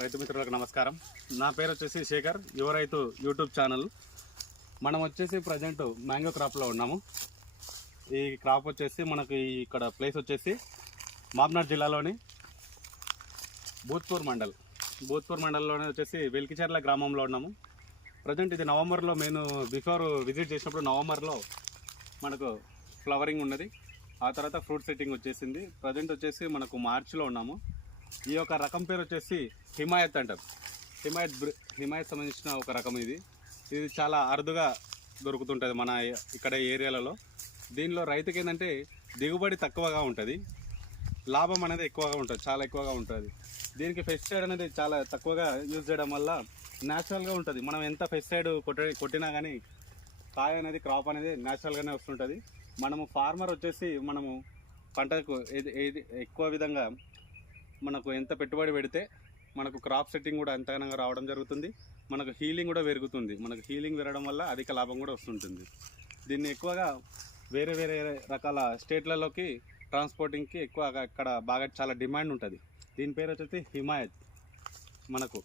రైతు మిత్రులకు నమస్కారం. నా పేరు వచ్చేసి శేఖర్, యువ రైతు యూట్యూబ్ ఛానల్. మనం వచ్చేసి ప్రజెంట్ మ్యాంగో క్రాప్లో ఉన్నాము. ఈ క్రాప్ వచ్చేసి మనకు ఇక్కడ ప్లేస్ వచ్చేసి మాబ్నార్ జిల్లాలోని భూత్పూర్ మండలంలోనే వచ్చేసి వెల్కిచెర్ల గ్రామంలో ఉన్నాము. ప్రజెంట్ ఇది నవంబర్లో నేను బిఫోర్ విజిట్ చేసినప్పుడు నవంబర్లో మనకు ఫ్లవరింగ్ ఉన్నది. ఆ తర్వాత ఫ్రూట్ సెట్టింగ్ వచ్చేసింది. ప్రజెంట్ వచ్చేసి మనకు మార్చిలో ఉన్నాము. ఈ యొక్క రకం పేరు వచ్చేసి హిమాయత్ అంటారు. హిమాయత్ సంబంధించిన ఒక రకం ఇది చాలా అరుదుగా దొరుకుతుంటుంది మన ఇక్కడ ఏరియాలలో. దీనిలో రైతుకి ఏంటంటే దిగుబడి తక్కువగా ఉంటుంది, లాభం అనేది ఎక్కువగా ఉంటుంది, చాలా ఎక్కువగా ఉంటుంది. దీనికి పెస్టిసైడ్ అనేది చాలా తక్కువగా యూజ్ చేయడం వల్ల న్యాచురల్గా ఉంటుంది. మనం ఎంత పెస్టిసైడ్ కొట్టినా కానీ కాయ అనేది క్రాప్ అనేది న్యాచురల్గానే వస్తుంటుంది. మనము ఫార్మర్ వచ్చేసి మనము పంటకు ఏది ఎక్కువ విధంగా మనకు ఎంత పెట్టుబడి పెడితే మనకు క్రాప్ సెట్టింగ్ కూడా ఎంతగానో రావడం జరుగుతుంది. మనకు హీలింగ్ కూడా పెరుగుతుంది. మనకు హీలింగ్ పెరగడం వల్ల అధిక లాభం కూడా వస్తుంటుంది. దీన్ని ఎక్కువగా వేరే వేరే రకాల స్టేట్లలోకి ట్రాన్స్పోర్టింగ్కి ఎక్కువగా ఇక్కడ బాగా చాలా డిమాండ్ ఉంటుంది. దీని పేరు వచ్చేసి హిమాయత్. మనకు